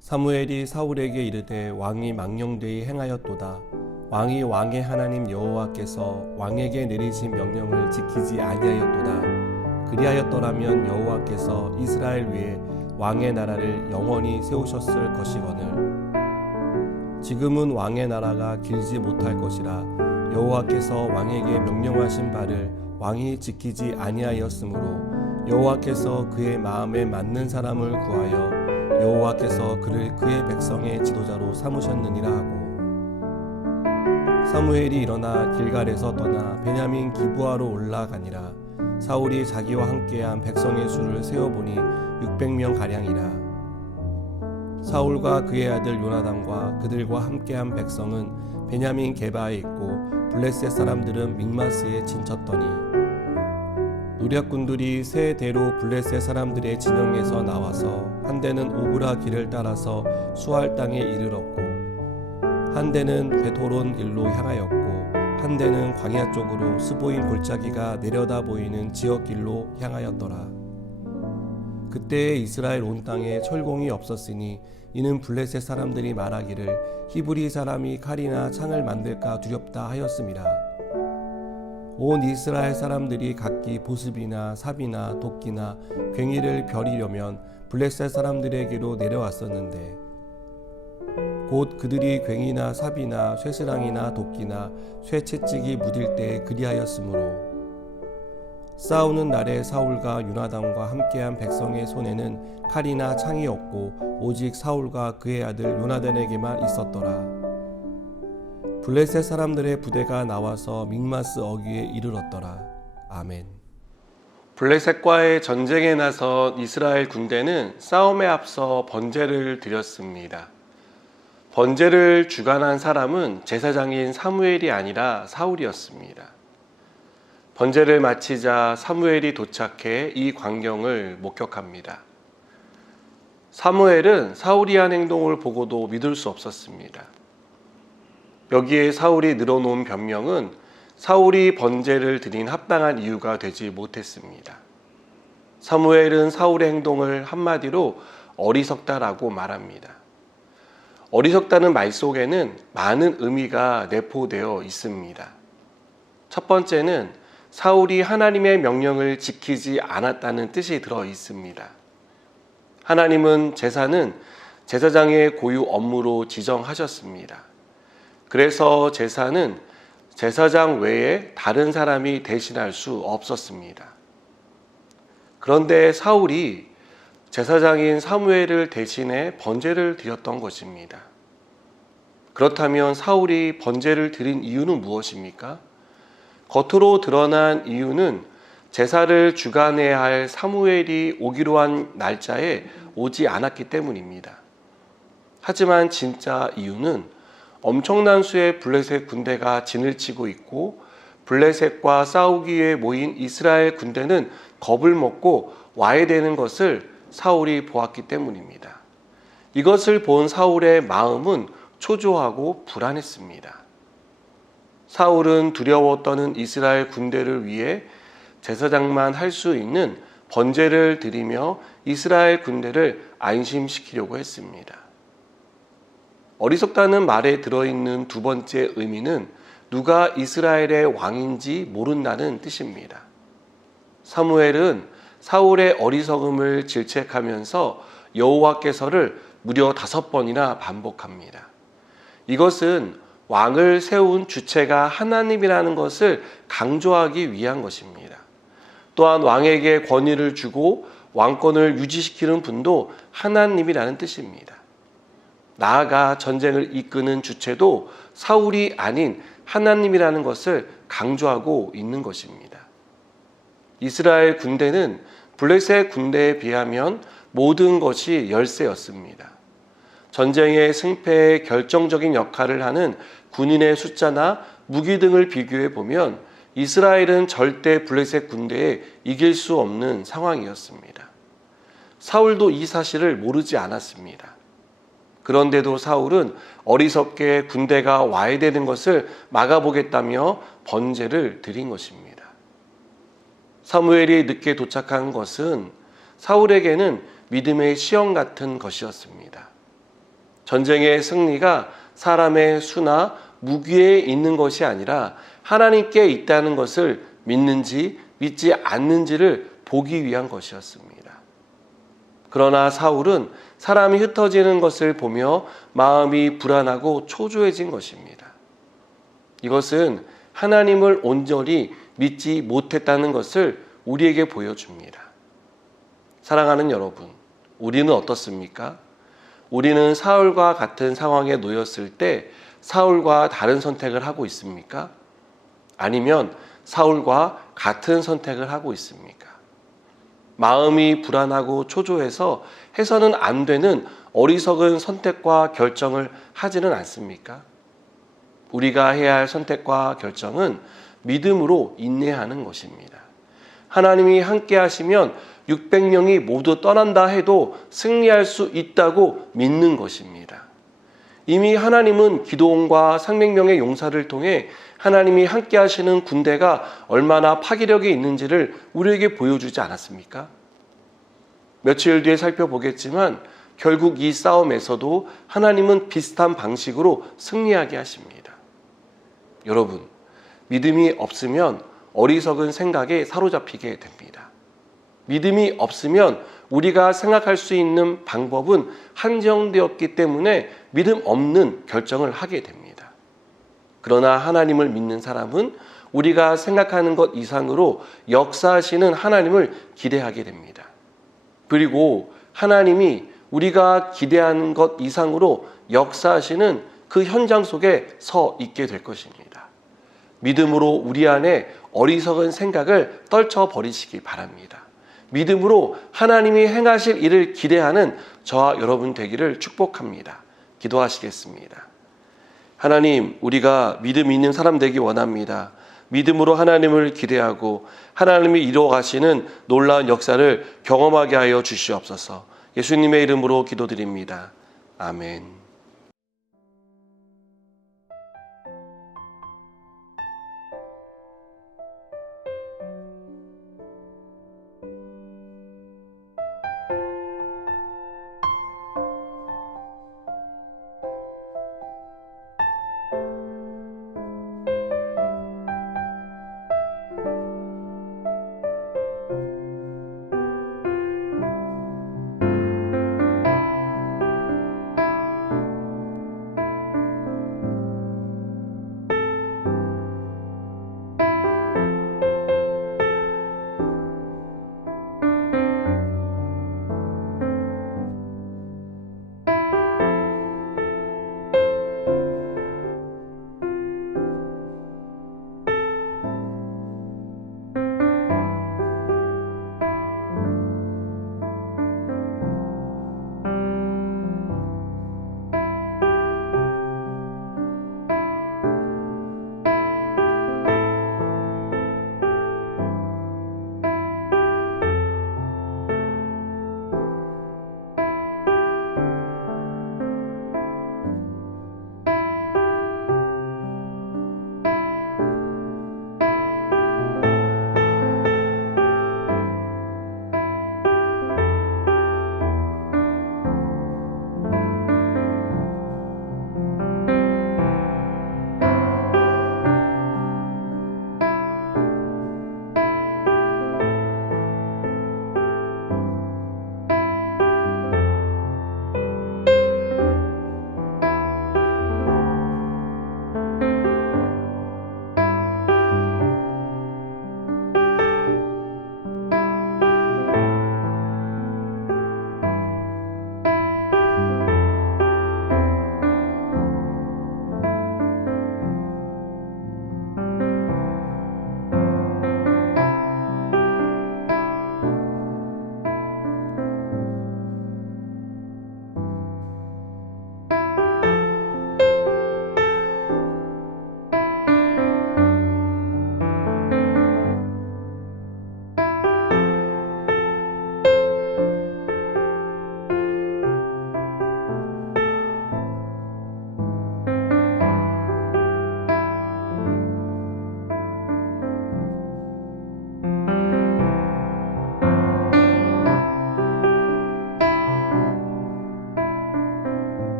사무엘이 사울에게 이르되 왕이 망령되이 행하였도다. 왕이 왕의 하나님 여호와께서 왕에게 내리신 명령을 지키지 아니하였도다. 그리하였더라면 여호와께서 이스라엘 위에 왕의 나라를 영원히 세우셨을 것이거늘. 지금은 왕의 나라가 길지 못할 것이라. 여호와께서 왕에게 명령하신 바를 왕이 지키지 아니하였으므로 여호와께서 그의 마음에 맞는 사람을 구하여 여호와께서 그를 그의 백성의 지도자로 삼으셨느니라 하고, 사무엘이 일어나 길갈에서 떠나 베냐민 기브아로 올라가니라. 사울이 자기와 함께한 백성의 수를 세어보니 600명 가량이라. 사울과 그의 아들 요나단과 그들과 함께한 백성은 베냐민 게바에 있고 블레셋 사람들은 믹마스에 진쳤더니, 노략군들이 세 대로 블레셋 사람들의 진영에서 나와서 한 대는 오브라 길을 따라서 수알 땅에 이르렀고, 한 대는 베토론 길로 향하였고, 한 대는 광야 쪽으로 스보임 골짜기가 내려다 보이는 지역 길로 향하였더라. 그때에 이스라엘 온 땅에 철공이 없었으니 이는 블레셋 사람들이 말하기를 히브리 사람이 칼이나 창을 만들까 두렵다 하였음이라. 온 이스라엘 사람들이 각기 보습이나 삽이나 도끼나 괭이를 벼리려면 블레셋 사람들에게로 내려왔었는데, 곧 그들이 괭이나 삽이나 쇠스랑이나 도끼나 쇠채찍이 묻을 때에 그리하였으므로, 싸우는 날에 사울과 요나단과 함께한 백성의 손에는 칼이나 창이 없고 오직 사울과 그의 아들 요나단에게만 있었더라. 블레셋 사람들의 부대가 나와서 믹마스 어귀에 이르렀더라. 아멘. 블레셋과의 전쟁에 나선 이스라엘 군대는 싸움에 앞서 번제를 드렸습니다. 번제를 주관한 사람은 제사장인 사무엘이 아니라 사울이었습니다. 번제를 마치자 사무엘이 도착해 이 광경을 목격합니다. 사무엘은 사울이 한 행동을 보고도 믿을 수 없었습니다. 여기에 사울이 늘어놓은 변명은 사울이 번제를 드린 합당한 이유가 되지 못했습니다. 사무엘은 사울의 행동을 한마디로 어리석다라고 말합니다. 어리석다는 말 속에는 많은 의미가 내포되어 있습니다. 첫 번째는 사울이 하나님의 명령을 지키지 않았다는 뜻이 들어 있습니다. 하나님은 제사는 제사장의 고유 업무로 지정하셨습니다. 그래서 제사는 제사장 외에 다른 사람이 대신할 수 없었습니다. 그런데 사울이 제사장인 사무엘을 대신해 번제를 드렸던 것입니다. 그렇다면 사울이 번제를 드린 이유는 무엇입니까? 겉으로 드러난 이유는 제사를 주관해야 할 사무엘이 오기로 한 날짜에 오지 않았기 때문입니다. 하지만 진짜 이유는 엄청난 수의 블레셋 군대가 진을 치고 있고, 블레셋과 싸우기 위해 모인 이스라엘 군대는 겁을 먹고 와야 되는 것을 사울이 보았기 때문입니다. 이것을 본 사울의 마음은 초조하고 불안했습니다. 사울은 두려워 떠는 이스라엘 군대를 위해 제사장만 할 수 있는 번제를 드리며 이스라엘 군대를 안심시키려고 했습니다. 어리석다는 말에 들어있는 두 번째 의미는 누가 이스라엘의 왕인지 모른다는 뜻입니다. 사무엘은 사울의 어리석음을 질책하면서 여호와께서를 무려 5번이나 반복합니다. 이것은 왕을 세운 주체가 하나님이라는 것을 강조하기 위한 것입니다. 또한 왕에게 권위를 주고 왕권을 유지시키는 분도 하나님이라는 뜻입니다. 나아가 전쟁을 이끄는 주체도 사울이 아닌 하나님이라는 것을 강조하고 있는 것입니다. 이스라엘 군대는 블레셋 군대에 비하면 모든 것이 열세였습니다. 전쟁의 승패에 결정적인 역할을 하는 군인의 숫자나 무기 등을 비교해 보면 이스라엘은 절대 블레셋 군대에 이길 수 없는 상황이었습니다. 사울도 이 사실을 모르지 않았습니다. 그런데도 사울은 어리석게 군대가 와야 되는 것을 막아보겠다며 번제를 드린 것입니다. 사무엘이 늦게 도착한 것은 사울에게는 믿음의 시험 같은 것이었습니다. 전쟁의 승리가 사람의 수나 무기에 있는 것이 아니라 하나님께 있다는 것을 믿는지 믿지 않는지를 보기 위한 것이었습니다. 그러나 사울은 사람이 흩어지는 것을 보며 마음이 불안하고 초조해진 것입니다. 이것은 하나님을 온전히 믿지 못했다는 것을 우리에게 보여줍니다. 사랑하는 여러분, 우리는 어떻습니까? 우리는 사울과 같은 상황에 놓였을 때 사울과 다른 선택을 하고 있습니까? 아니면 사울과 같은 선택을 하고 있습니까? 마음이 불안하고 초조해서 해서는 안 되는 어리석은 선택과 결정을 하지는 않습니까? 우리가 해야 할 선택과 결정은 믿음으로 인내하는 것입니다. 하나님이 함께 하시면 600명이 모두 떠난다 해도 승리할 수 있다고 믿는 것입니다. 이미 하나님은 기드온과 300명의 용사를 통해 하나님이 함께 하시는 군대가 얼마나 파괴력이 있는지를 우리에게 보여주지 않았습니까? 며칠 뒤에 살펴보겠지만 결국 이 싸움에서도 하나님은 비슷한 방식으로 승리하게 하십니다. 여러분, 믿음이 없으면 어리석은 생각에 사로잡히게 됩니다. 믿음이 없으면 우리가 생각할 수 있는 방법은 한정되었기 때문에 믿음 없는 결정을 하게 됩니다. 그러나 하나님을 믿는 사람은 우리가 생각하는 것 이상으로 역사하시는 하나님을 기대하게 됩니다. 그리고 하나님이 우리가 기대하는 것 이상으로 역사하시는 그 현장 속에 서 있게 될 것입니다. 믿음으로 우리 안에 어리석은 생각을 떨쳐버리시기 바랍니다. 믿음으로 하나님이 행하실 일을 기대하는 저와 여러분 되기를 축복합니다. 기도하시겠습니다. 하나님, 우리가 믿음 있는 사람 되기 원합니다. 믿음으로 하나님을 기대하고 하나님이 이루어가시는 놀라운 역사를 경험하게 하여 주시옵소서. 예수님의 이름으로 기도드립니다. 아멘.